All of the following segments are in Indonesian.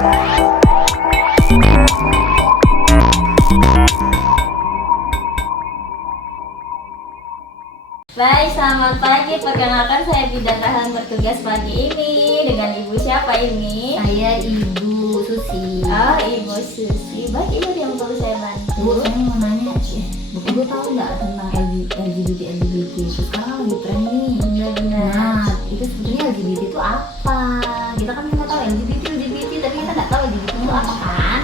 Baik, selamat pagi. Perkenalkan, saya bidan Rahlan bertugas pagi ini. Dengan ibu siapa ini? Saya Ibu Susi. Oh, Ibu Susi. Baik, ibu yang perlu saya bantu. Bu, saya mau nanya, Ibu tahu nggak tentang LGBT itu sekarang lagi tren nih? Benar-benar. Nah, itu sebetulnya LGBT itu apa? Kita kan nggak tahu LGBT, tapi kita nggak tahu LGBT itu apa kan?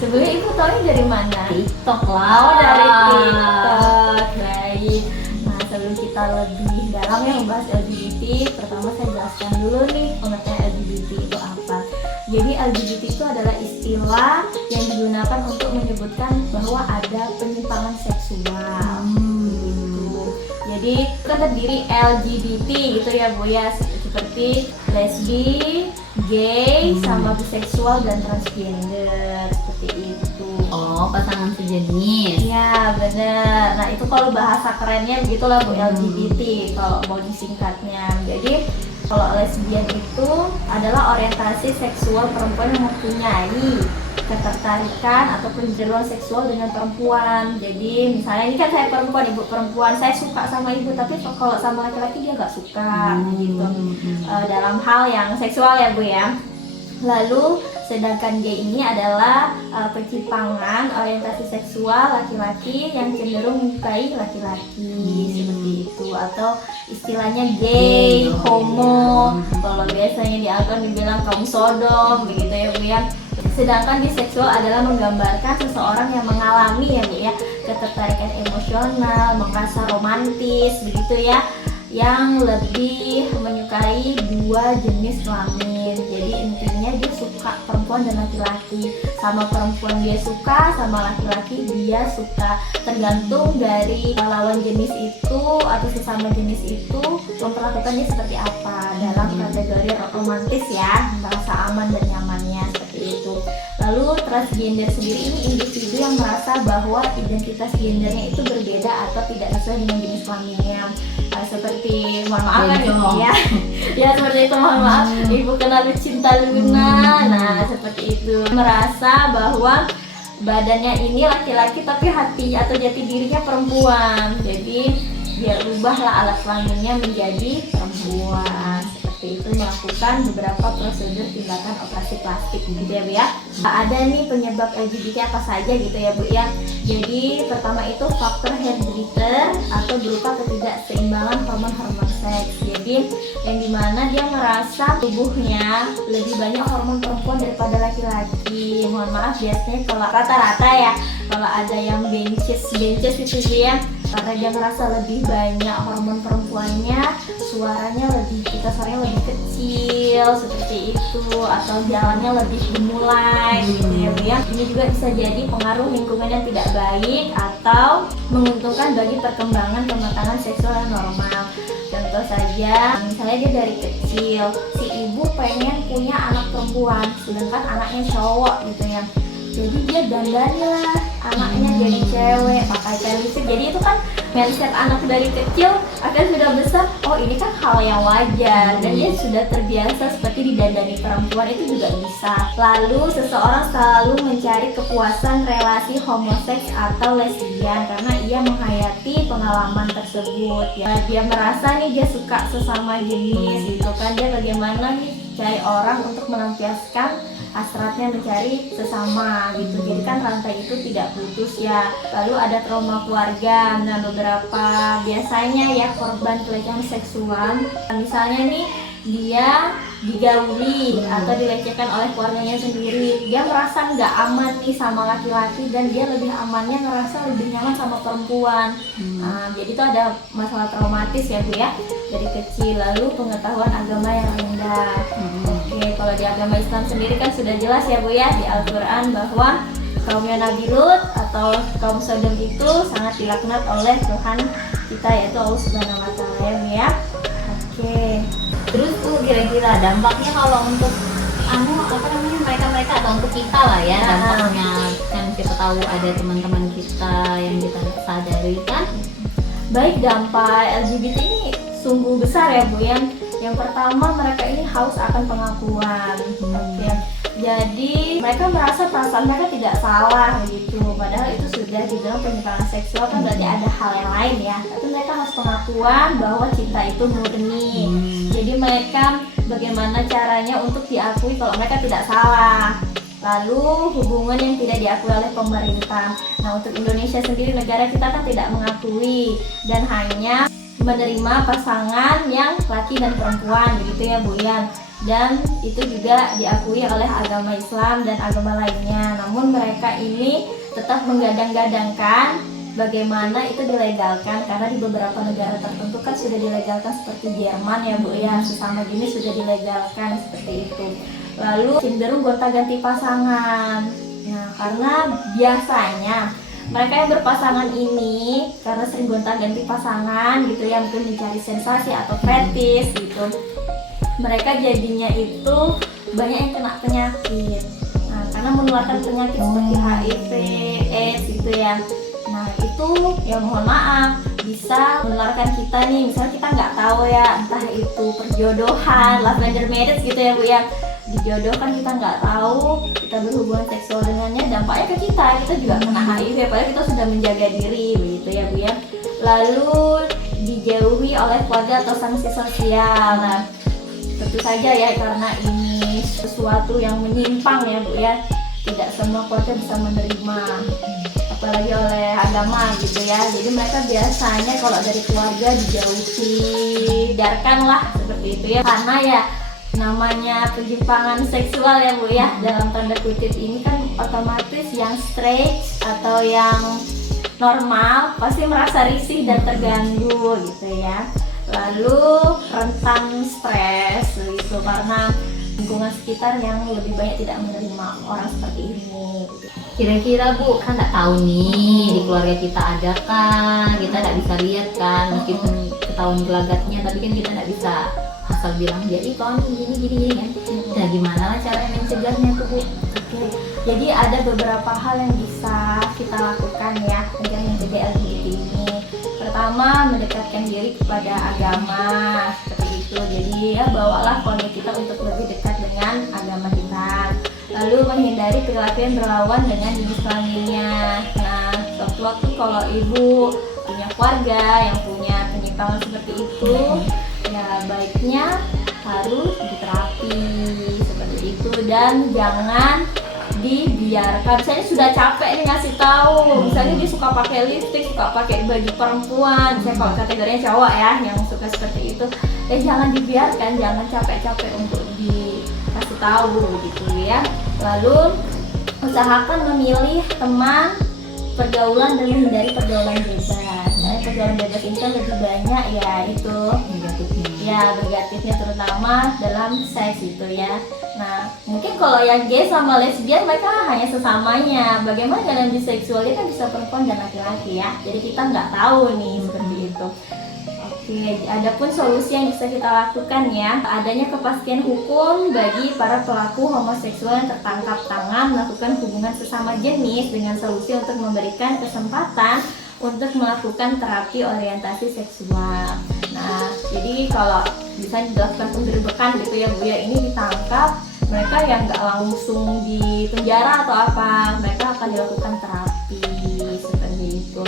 Sebelumnya ibu tahu dari mana? TikTok lah. Oh, dari TikTok. Baik. Nah, sebelum kita lebih dalam ya membahas LGBT, pertama saya jelaskan dulu nih pengertian LGBT itu apa. Jadi LGBT itu adalah istilah yang digunakan untuk menyebutkan bahwa ada penyimpangan seksual. Gitu. Jadi kan terdiri LGBT gitu ya Bu ya, seperti lesbi, gay, sama biseksual dan transgender seperti itu. Oh, pasangan sejenis. Ya bener. Nah itu kalau bahasa kerennya begitulah Bu, LGBT kalau mau disingkatnya. Jadi kalau lesbian itu adalah orientasi seksual perempuan yang mempunyai ketertarikan atau kecenderungan seksual dengan perempuan. Jadi misalnya ini kan saya perempuan, ibu perempuan, saya suka sama ibu, tapi kalau sama laki-laki dia nggak suka gitu. Dalam hal yang seksual ya Bu ya. Lalu sedangkan gay ini adalah pencimpangan orientasi seksual laki-laki yang cenderung menyukai laki-laki seperti itu, atau istilahnya gay, homo. Kalau biasanya dianggap dibilang kaum sodom begitu ya Bu ya. Sedangkan biseksual adalah menggambarkan seseorang yang mengalami ya Bu ya ketertarikan emosional, merasa romantis begitu ya, yang lebih menyukai dua jenis kelamin. Jadi intinya dia suka perempuan dan laki-laki, sama perempuan dia suka, sama laki-laki dia suka, tergantung dari lawan jenis itu atau sesama jenis itu memperlakukannya seperti apa dalam kategori romantis ya, merasa aman dan nyamannya seperti itu. Lalu transgender sendiri ini individu yang merasa bahwa identitas gendernya itu berbeda atau tidak sesuai dengan jenis kelaminnya. Seperti mohon maaf kan ya, ya seperti itu, mohon maaf ibu kenal Cinta Luna. Nah seperti itu, merasa bahwa badannya ini laki-laki tapi hatinya atau jati dirinya perempuan. Jadi dia ubahlah alat kelaminnya menjadi perempuan. Seperti itu, melakukan beberapa prosedur tindakan operasi plastik gitu ya Bu ya. Ada nih penyebab LGBT apa saja gitu ya Bu ya. Jadi pertama itu faktor herediter atau berupa ketidakseimbangan hormon seks. Jadi yang dimana dia merasa tubuhnya lebih banyak hormon perempuan daripada laki-laki. Mohon maaf, biasanya kalau rata-rata ya, kalau ada yang benches itu dia, karena dia merasa lebih banyak hormon perempuannya, suaranya lebih kecil seperti itu, atau jalannya lebih gemulai gitu ya Bu ya. Ini juga bisa jadi pengaruh lingkungan yang tidak baik atau menguntungkan bagi perkembangan kematangan seksual yang normal. Contoh saja, misalnya dia dari kecil si ibu pengen punya anak perempuan, sedangkan anaknya cowok gitu ya. Jadi dia dandanilah anaknya jadi cewek, pakai pelisip. Jadi itu kan mindset anak dari kecil akan sudah besar, oh ini kan hal yang wajar, dan dia sudah terbiasa seperti didandani perempuan, itu juga bisa. Lalu seseorang selalu mencari kepuasan relasi homoseks atau lesbian karena ia menghayati pengalaman tersebut ya. Dia merasa nih dia suka sesama jenis gitu kan, dia bagaimana nih cari orang untuk melampiaskan hasratnya mencari sesama gitu. Jadi kan rantai itu tidak putus ya. Lalu ada trauma keluarga. Nah beberapa biasanya ya korban pelecehan seksual, misalnya nih dia digauli atau dilecehkan oleh keluarganya sendiri, dia merasa nggak aman nih sama laki-laki dan dia lebih amannya ngerasa lebih nyaman sama perempuan. Nah, jadi itu ada masalah traumatis ya Bu ya dari kecil. Lalu pengetahuan agama yang rendah. Oke, kalau di agama Islam sendiri kan sudah jelas ya Bu ya di Al-Quran bahwa kaumnya Nabi Lut atau kaum Sodom itu sangat dilaknat oleh Tuhan kita, yaitu Allah Subhanahu wa Ta'ala ya Bu ya. Oke. Terus tuh kira-kira dampaknya kalau untuk mereka atau untuk kita lah ya, dampaknya yang kita tahu ada teman-teman kita yang kita sadari kan. Baik, dampak LGBT ini sungguh besar ya Bu ya. Yang pertama, mereka ini haus akan pengakuan. Oke. Jadi mereka merasa perasaan mereka tidak salah gitu. Padahal itu sudah dibilang penyimpangan seksual kan berarti ada hal yang lain ya. Tapi mereka harus pengakuan bahwa cinta itu murni. Jadi mereka bagaimana caranya untuk diakui kalau mereka tidak salah. Lalu hubungan yang tidak diakui oleh pemerintah. Nah, untuk Indonesia sendiri, negara kita kan tidak mengakui dan hanya menerima pasangan yang laki dan perempuan begitu ya Bu Yan. Dan itu juga diakui oleh agama Islam dan agama lainnya. Namun mereka ini tetap menggadang-gadangkan bagaimana itu dilegalkan, karena di beberapa negara tertentu kan sudah dilegalkan seperti Jerman ya Bu ya, sesama jenis sudah dilegalkan seperti itu. Lalu cenderung gonta-ganti pasangan. Nah, karena biasanya mereka yang berpasangan ini karena sering gonta-ganti pasangan gitu ya, mungkin mencari sensasi atau fetis gitu. Mereka jadinya itu banyak yang kena penyakit. Nah, karena menularkan penyakit seperti HIV, AIDS gitu ya. Nah, itu ya mohon maaf bisa menularkan kita nih. Misalnya kita nggak tahu ya, entah itu perjodohan, love and marriage gitu ya Bu ya. Dijodohkan kita nggak tahu, kita berhubungan seksual dengannya, dampaknya ke kita juga kena HIV, padahal kita sudah menjaga diri begitu ya Bu ya. Lalu dijauhi oleh keluarga atau sanksi sosial. Nah, tentu saja ya karena ini sesuatu yang menyimpang ya Bu ya, tidak semua keluarga bisa menerima, apalagi oleh agama gitu ya. Jadi mereka biasanya kalau dari keluarga dijauhi, biarkanlah seperti itu ya, karena ya namanya penyimpangan seksual ya Bu ya, dalam tanda kutip ini kan otomatis yang straight atau yang normal pasti merasa risih dan terganggu gitu ya. Lalu rentan stres gitu karena lingkungan sekitar yang lebih banyak tidak menerima orang seperti ini. Kira-kira Bu, kan nggak tahu nih di keluarga kita ada kan, kita nggak bisa lihat kan, meskipun ketahuan gelagatnya, tapi kan kita nggak bisa asal bilang dia kawan gini kan. Nah, gimana lah cara mencegahnya tuh Bu? Oke, jadi ada beberapa hal yang bisa kita lakukan ya untuk mencegah LGBT ini. Pertama, mendekatkan diri kepada agama seperti itu. Jadi ya bawalah keluarga kita untuk lebih dekat dengan agama kita. Lalu menghindari perilaku yang berlawan dengan jenis kelaminnya. Nah, waktu kalau ibu punya keluarga yang punya penyimpangan seperti itu, ya baiknya harus diterapi seperti itu dan jangan dibiarkan. Misalnya sudah capek nih ngasih tahu, misalnya dia suka pakai lipstik, suka pakai baju perempuan, misalnya kalau kategorinya cowok ya yang suka seperti itu, jangan dibiarkan, jangan capek-capek untuk dikasih tahu gitu ya. Lalu usahakan memilih teman pergaulan dan menghindari pergaulan bebas. Nah, pergaulan bebas ini kan lebih banyak ya itu negatifnya terutama dalam seks itu ya. Nah, mungkin kalau yang gay sama lesbian mereka hanya sesamanya. Bagaimana dengan biseksual, dia kan bisa perempuan dan laki-laki ya. Jadi kita nggak tahu nih seperti itu. Oke, adapun solusi yang bisa kita lakukan ya, adanya kepastian hukum bagi para pelaku homoseksual yang tertangkap tangan melakukan hubungan sesama jenis dengan solusi untuk memberikan kesempatan untuk melakukan terapi orientasi seksual. Nah, jadi kalau bisa dilakukan penggerbekan gitu ya Bu ya, ini ditangkap, mereka yang nggak langsung di penjara atau apa, mereka akan dilakukan terapi seperti itu.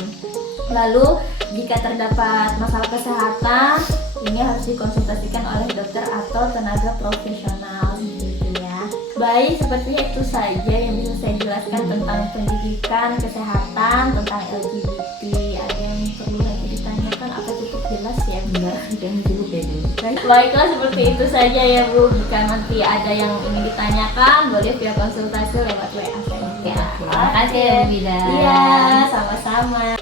Lalu jika terdapat masalah kesehatan, ini harus dikonsultasikan oleh dokter atau tenaga profesional gitu ya. Baik, sepertinya itu saja yang bisa saya jelaskan tentang pendidikan, kesehatan, tentang LGBT. Ada yang perlu lagi ditanyakan? Apa cukup jelas ya? Enggak, jangan cukup ya Bu. Baiklah, seperti itu saja ya Bu. Jika nanti ada yang ingin ditanyakan, boleh via konsultasi lewat WA saya. Oke, terima kasih ya Bu Bida. Iya, sama-sama.